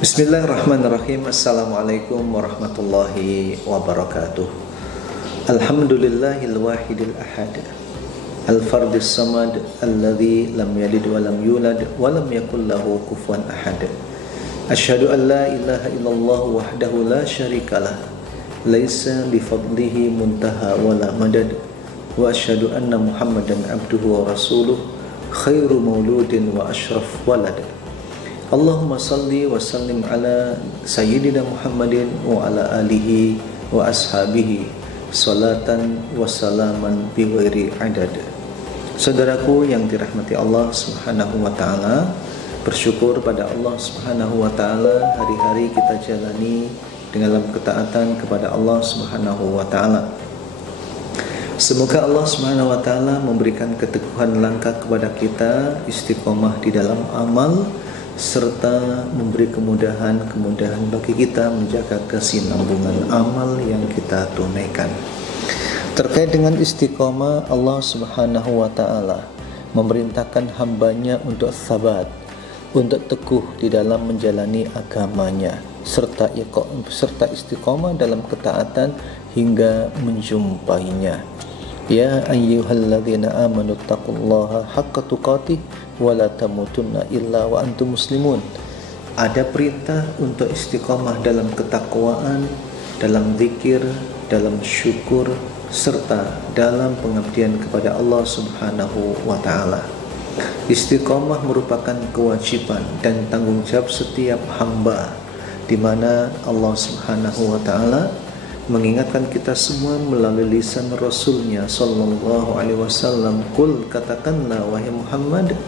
Bismillahirrahmanirrahim. Assalamualaikum warahmatullahi wabarakatuh. Alhamdulillahil wahidil ahad, al-fardis samad, alladzi lam yalid wa lam yulad wa lam yakul lahu kufuwan ahad. Asyhadu an la ilaha illallah wahdahu la syarikalah, laisa li fadlihi muntaha wa la madad. Wa asyhadu anna Muhammadan abduhu wa rasuluh, khairu mauludin wa asyraf walad. Allahumma salli wa sallim ala sayyidina Muhammadin wa ala alihi wa ashabihi salatan wa salaman bi ghairi adad. Saudaraku yang dirahmati Allah Subhanahu wa taala, bersyukur pada Allah Subhanahu wa taala hari-hari kita jalani dalam ketaatan kepada Allah Subhanahu wa taala. Semoga Allah Subhanahu wa taala memberikan keteguhan langkah kepada kita, istiqomah di dalam amal, serta memberi kemudahan bagi kita menjaga kesinambungan amal yang kita tunaikan. Terkait dengan istiqomah, Allah Subhanahu wa taala memerintahkan hambanya untuk sabat, untuk teguh di dalam menjalani agamanya, serta istiqomah dalam ketaatan hingga menjumpainya. Ya ayyuhalladzina amanu taqullaha haqqa tuqatih wa la tamutunna illa wa antum muslimun. Ada perintah untuk istiqomah dalam ketakwaan, dalam zikir, dalam syukur, serta dalam pengabdian kepada Allah Subhanahu wa taala. Istiqomah merupakan kewajiban dan tanggung jawab setiap hamba, di mana Allah Subhanahu wa taala mengingatkan kita semua melalui lisan Rasulnya sallallahu alaihi wasallam. Qul, katakanlah wahai Muhammad,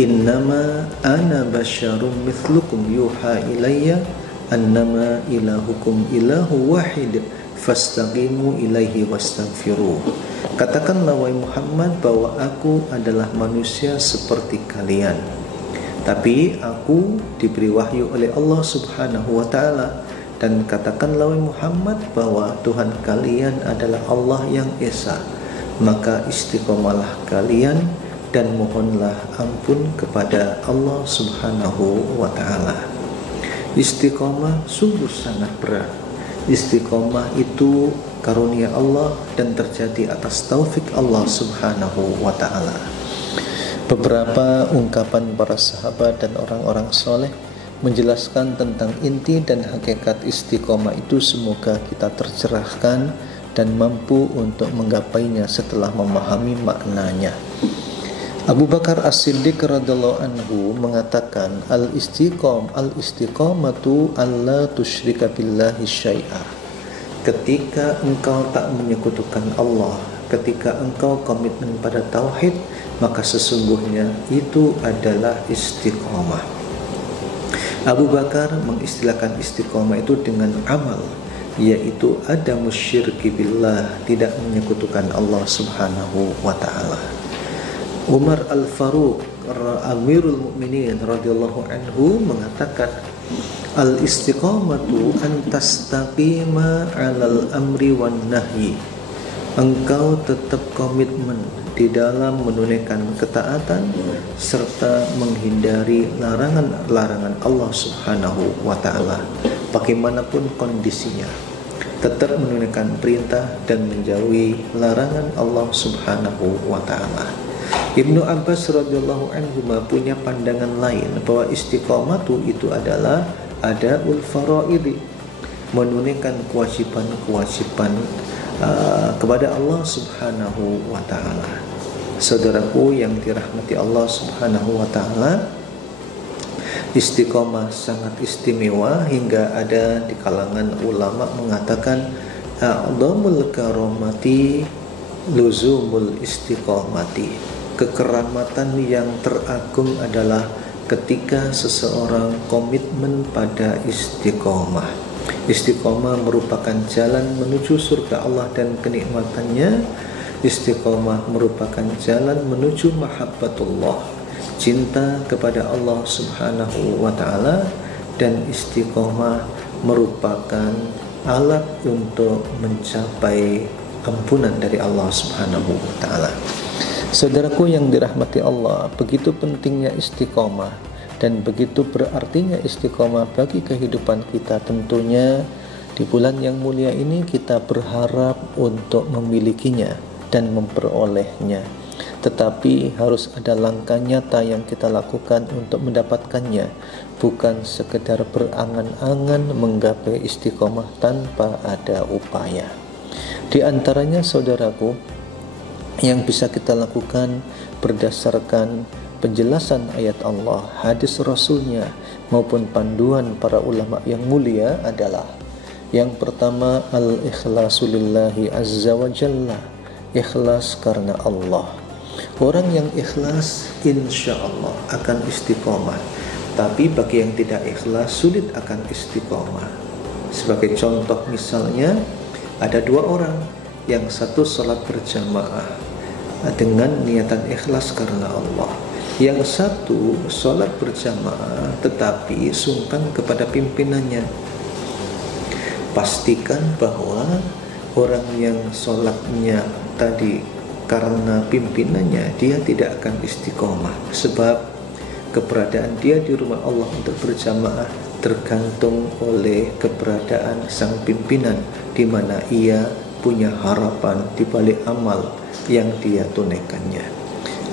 innama ana basyarum mithlukum yuha ilayya annama ilahukum ilahu wahid fastaqimu ilaihi wastaghfiruh. Katakanlah wahai Muhammad bahwa aku adalah manusia seperti kalian, tapi aku diberi wahyu oleh Allah Subhanahu wa taala. Dan katakanlah wahai Muhammad bahwa Tuhan kalian adalah Allah yang esa, maka istiqomahlah kalian dan mohonlah ampun kepada Allah Subhanahu wa taala. Istiqomah sungguh sangat berat. Istiqomah itu karunia Allah dan terjadi atas taufik Allah Subhanahu wa taala. Beberapa ungkapan para sahabat dan orang-orang soleh menjelaskan tentang inti dan hakikat istiqomah itu. Semoga kita tercerahkan dan mampu untuk menggapainya setelah memahami maknanya. Abu Bakar As-Siddiq radhiyallahu anhu mengatakan, al-istiqamatu alla tusyrika billahi syai'a. Ketika engkau tak menyekutukan Allah, ketika engkau komitmen pada tauhid, maka sesungguhnya itu adalah istiqomah. Abu Bakar mengistilahkan istiqomah itu dengan amal, yaitu ada musyirki billah, tidak menyekutukan Allah Subhanahu wa taala. Umar Al-Faruq Amirul Mukminin radhiyallahu anhu mengatakan, al-istiqamatu an tastaqima 'alal amri wan nahyi. Engkau tetap komitmen di dalam menunaikan ketaatan serta menghindari larangan-larangan Allah Subhanahu wa taala bagaimanapun kondisinya. Tetap menunaikan perintah dan menjauhi larangan Allah Subhanahu wa taala. Ibnu Abbas radhiyallahu anhu punya pandangan lain bahwa istiqomah itu adalah adaul faraidi, menunaikan kewajiban-kewajiban kepada Allah Subhanahu wa taala. Saudaraku yang dirahmati Allah Subhanahu wa taala, istiqomah sangat istimewa hingga ada di kalangan ulama mengatakan a'dhamul karamati luzumul istiqomati. Kekeramatan yang teragung adalah ketika seseorang komitmen pada istiqomah. Istiqomah merupakan jalan menuju surga Allah dan kenikmatannya. Istiqomah merupakan jalan menuju mahabbatullah, cinta kepada Allah Subhanahu wa taala, dan istiqomah merupakan alat untuk mencapai ampunan dari Allah Subhanahu wa taala. Saudaraku yang dirahmati Allah, begitu pentingnya istiqomah Dan begitu berartinya istiqomah bagi kehidupan kita. Tentunya di bulan yang mulia ini kita berharap untuk memilikinya dan memperolehnya. Tetapi harus ada langkah nyata yang kita lakukan untuk mendapatkannya, bukan sekedar berangan-angan menggapai istiqomah tanpa ada upaya. Di antaranya saudaraku, yang bisa kita lakukan berdasarkan penjelasan ayat Allah, hadis Rasulnya maupun panduan para ulama yang mulia adalah: yang pertama, al-ikhlasu lillahi azza wa jalla, ikhlas karena Allah. Orang yang ikhlas insya Allah akan istiqomah, tapi bagi yang tidak ikhlas sulit akan istiqomah. Sebagai contoh misalnya, ada dua orang, yang satu sholat berjamaah dengan niatan ikhlas karena Allah, yang satu sholat berjamaah tetapi sungkan kepada pimpinannya. Pastikan bahwa orang yang sholatnya tadi karena pimpinannya, dia tidak akan istiqomah, sebab keberadaan dia di rumah Allah untuk berjamaah tergantung oleh keberadaan sang pimpinan, di mana ia punya harapan di balik amal yang dia tunaikannya.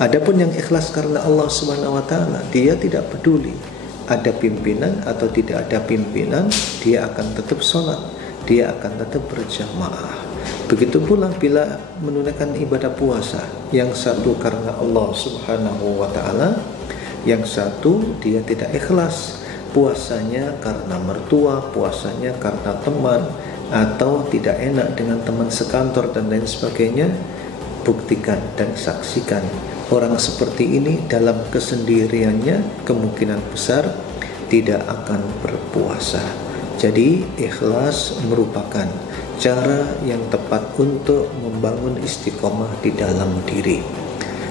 Adapun yang ikhlas karena Allah Subhanahu wa taala, dia tidak peduli ada pimpinan atau tidak ada pimpinan, dia akan tetap sholat, dia akan tetap berjamaah. Begitu pula bila menunaikan ibadah puasa, yang satu karena Allah Subhanahu wa taala, yang satu dia tidak ikhlas, puasanya karena mertua, puasanya karena teman, atau tidak enak dengan teman sekantor dan lain sebagainya. Buktikan dan saksikan orang seperti ini dalam kesendiriannya kemungkinan besar tidak akan berpuasa. Jadi ikhlas merupakan cara yang tepat untuk membangun istiqomah di dalam diri.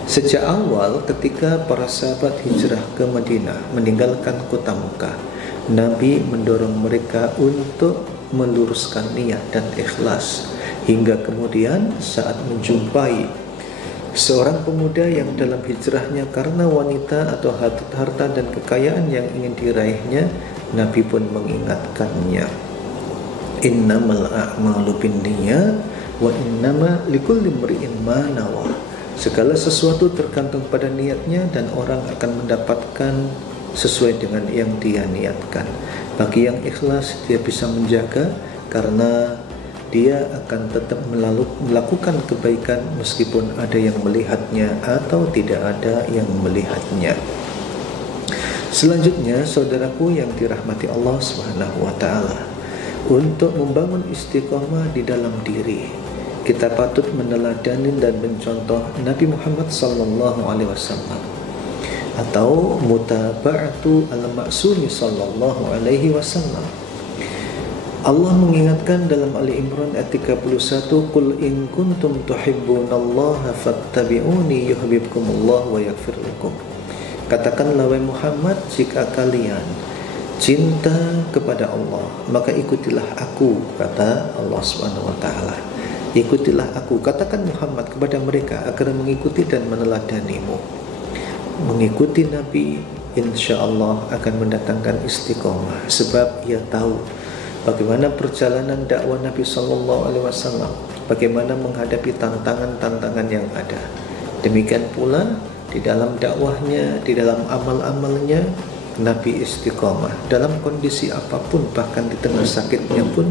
Sejak awal ketika para sahabat hijrah ke Madinah meninggalkan kota Mekah, Nabi mendorong mereka untuk meluruskan niat dan ikhlas, hingga kemudian saat menjumpai seorang pemuda yang dalam hijrahnya karena wanita atau harta dan kekayaan yang ingin diraihnya, Nabi pun mengingatkannya, innamal a'malu binniyat wa innama likulli imri'in ma nawa. Segala sesuatu tergantung pada niatnya dan orang akan mendapatkan sesuai dengan yang dia niatkan. Bagi yang ikhlas, dia bisa menjaga karena dia akan tetap melakukan kebaikan meskipun ada yang melihatnya atau tidak ada yang melihatnya. Selanjutnya, saudaraku yang dirahmati Allah Subhanahu wa taala, untuk membangun istiqomah di dalam diri, kita patut meneladani dan mencontoh Nabi Muhammad sallallahu alaihi wasallam, atau mutaba'atu al-ma'sumi sallallahu alaihi wasallam. Allah mengingatkan dalam Ali Imran ayat 31, qul in kuntum tuhibbunallaha fattabi'uni yuhibbukumullah wa yaghfir lakum. Katakanlah wahai Muhammad, jika kalian cinta kepada Allah, maka ikutilah aku, kata Allah Subhanahu wa taala. Ikutilah aku, katakan Muhammad kepada mereka agar mengikuti dan meneladanimu. Mengikuti Nabi insya Allah akan mendatangkan istiqomah, sebab ia tahu bagaimana perjalanan dakwah Nabi Sallallahu Alaihi Wasallam, bagaimana menghadapi tantangan-tantangan yang ada. Demikian pula di dalam dakwahnya, di dalam amal-amalnya, Nabi istiqomah dalam kondisi apapun, bahkan di tengah sakitnya pun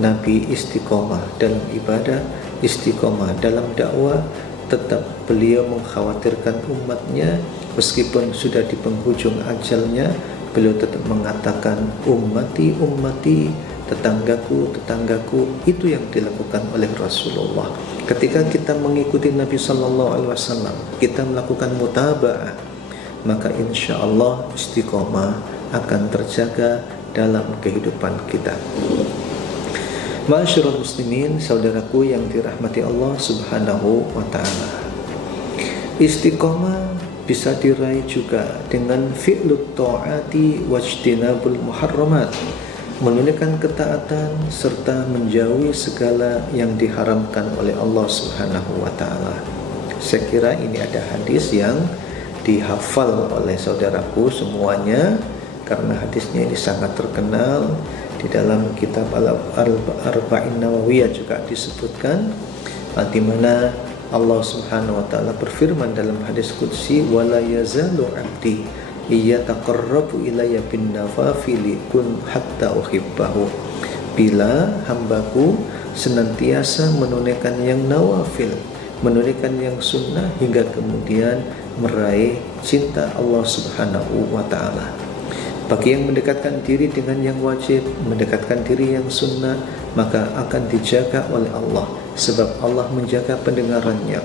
Nabi istiqomah dalam ibadah, istiqomah dalam dakwah. Tetap beliau mengkhawatirkan umatnya, meskipun sudah di penghujung ajalnya, beliau tetap mengatakan ummati, ummati, tetanggaku, tetanggaku. Itu yang dilakukan oleh Rasulullah. Ketika kita mengikuti Nabi Sallallahu Alaihi Wasallam, kita melakukan mutaba'ah, maka insya Allah istiqomah akan terjaga dalam kehidupan kita. Ma'asyiral muslimin, saudaraku yang dirahmati Allah Subhanahu wa taala, istiqomah bisa diraih juga dengan fi'lut ta'ati wajtinabul muharramat, menunaikan ketaatan serta menjauhi segala yang diharamkan oleh Allah Subhanahu wa taala. Saya kira ini ada hadis yang dihafal oleh saudaraku semuanya, karena hadisnya ini sangat terkenal. Di dalam kitab Al-Arba'in Nawawiyah juga disebutkan, di mana Allah Subhanahu wa taala berfirman dalam hadis qudsi, wala yazalu 'abdi yataqarrabu ilayya bin nawafili kun hatta uhibbahu. Bila hambaku senantiasa menunaikan yang nawafil, menunaikan yang sunnah, hingga kemudian meraih cinta Allah Subhanahu wa taala. Bagi yang mendekatkan diri dengan yang wajib, mendekatkan diri yang sunnah, maka akan dijaga oleh Allah, sebab Allah menjaga pendengarannya,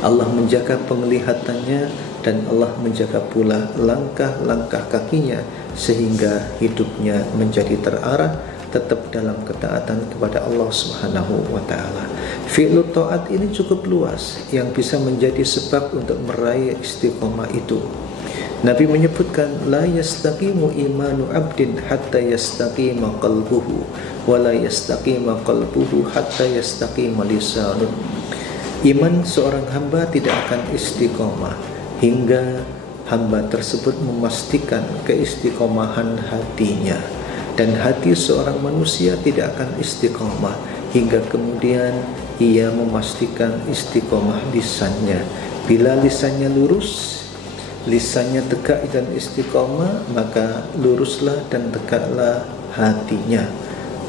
Allah menjaga penglihatannya, dan Allah menjaga pula langkah-langkah kakinya, sehingga hidupnya menjadi terarah tetap dalam ketaatan kepada Allah Subhanahu wa taala. Fi'lut ta'at ini cukup luas yang bisa menjadi sebab untuk meraih istiqomah itu. Nabi menyebutkan, la yastaqimu imanu 'abdin hatta yastaqima qalbuhu wa la yastaqima qalbuhu hatta yastaqima lisanuh. Iman seorang hamba tidak akan istiqomah hingga hamba tersebut memastikan keistiqomahan hatinya, dan hati seorang manusia tidak akan istiqomah hingga kemudian ia memastikan istiqomah lisannya. Bila lisannya lurus, lisannya tegak dan istiqomah, maka luruslah dan tegaklah hatinya.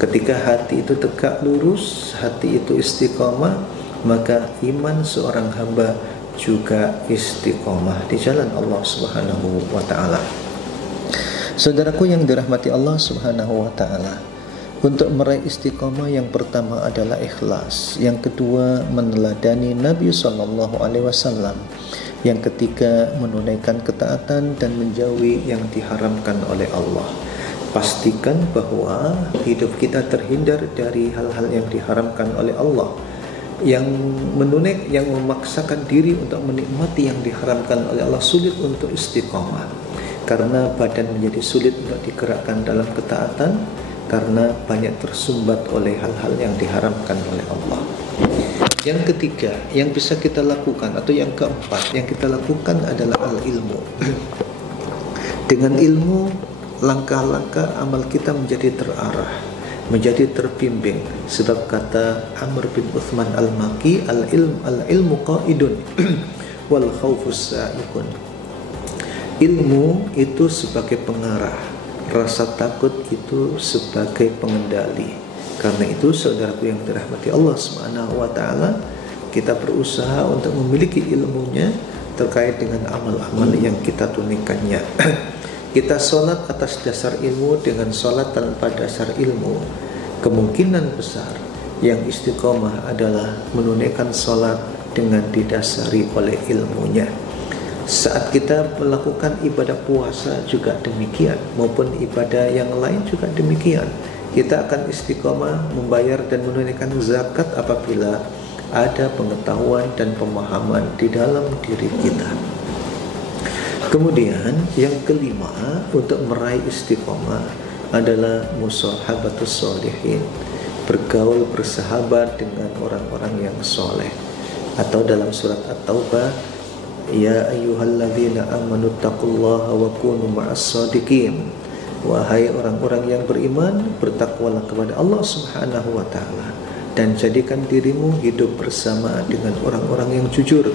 Ketika hati itu tegak lurus, hati itu istiqomah, maka iman seorang hamba juga istiqomah di jalan Allah Subhanahu wa taala. Saudaraku yang dirahmati Allah Subhanahu wa taala, untuk meraih istiqomah yang pertama adalah ikhlas, yang kedua meneladani Nabi sallallahu alaihi wasallam, yang ketiga menunaikan ketaatan dan menjauhi yang diharamkan oleh Allah. Pastikan bahwa hidup kita terhindar dari hal-hal yang diharamkan oleh Allah. Yang memaksakan diri untuk menikmati yang diharamkan oleh Allah sulit untuk istiqomah, karena badan menjadi sulit untuk digerakkan dalam ketaatan, karena banyak tersumbat oleh hal-hal yang diharamkan oleh Allah. Yang ketiga yang bisa kita lakukan, atau yang keempat yang kita lakukan adalah al-ilmu. Dengan ilmu, langkah-langkah amal kita menjadi terarah, menjadi terbimbing. Sebab kata Amr bin Uthman al-Maki, al-ilmu qaidun wal khawfus sa'ikun. Ilmu itu sebagai pengarah, rasa takut itu sebagai pengendali. Karena itu saudaraku yang dirahmati Allah Subhanahu wa taala, kita berusaha untuk memiliki ilmunya terkait dengan amal-amal yang kita tunaikannya. Kita sholat atas dasar ilmu dengan sholat tanpa dasar ilmu, kemungkinan besar yang istiqomah adalah menunaikan sholat dengan didasari oleh ilmunya. Saat kita melakukan ibadah puasa juga demikian, maupun ibadah yang lain juga demikian. Kita akan istiqomah membayar dan menunaikan zakat apabila ada pengetahuan dan pemahaman di dalam diri kita. Kemudian yang kelima untuk meraih istiqomah adalah musahabatus sholihin, bergaul bersahabat dengan orang-orang yang soleh. Atau dalam surat At-Taubah, ya ayyuhalladzina amanu taqullaha wa kunu ma'as shadiqin. Wahai orang-orang yang beriman, bertakwalah kepada Allah Subhanahu wa taala dan jadikan dirimu hidup bersama dengan orang-orang yang jujur.